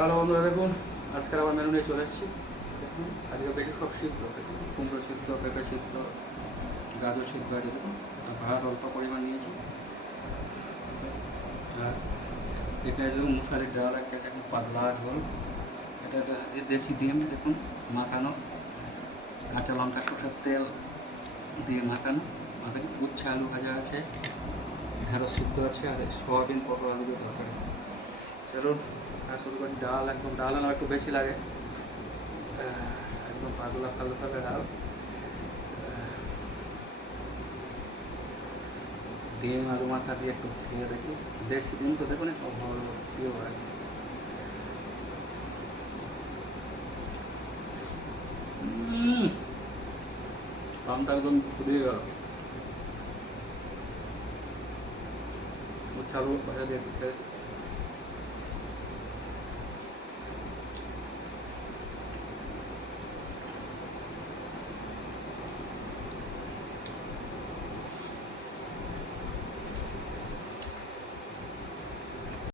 তাহলে বন্ধুরা দেখুন, আজকের আবার মেনু নিয়ে চলে এসেছি। দেখুন আজকে বেশি সব সিদ্ধ, দেখুন কুমড়ো সিদ্ধ, পেঁপে সিদ্ধ, গাজর সিদ্ধ আছে। দেখুন ভাত অল্প পরিমাণ নিয়েছি। আর এটা দেখুন মুসারির ডাল একটা দেখুন পাতলা ঝোল। এটা দেশি ডিম দেখুন মাখানো, কাঁচা লঙ্কা সরষের তেল দিয়ে মাখানো। আর দেখুন উচ্ছে আলু ভাজা আছে, ঢেঁড়স সিদ্ধ আছে, আর সোয়াবিন পটল আলু দিয়ে তরকারি। চলুন শুরু করি। ডাল একদম, ডাল আমার একটু বেশি লাগে, একদম পাতলা পাতলা ডাল। ডিম আলু মাথা দিয়ে একটু খেয়ে দেখি। দেশি ডিম তো দেখুন সব ভালো প্রিয় হয়। পামটা একদম ফুরিয়ে গেল। উচ্ছে আলু ভাজা দিয়ে একটু খেয়ে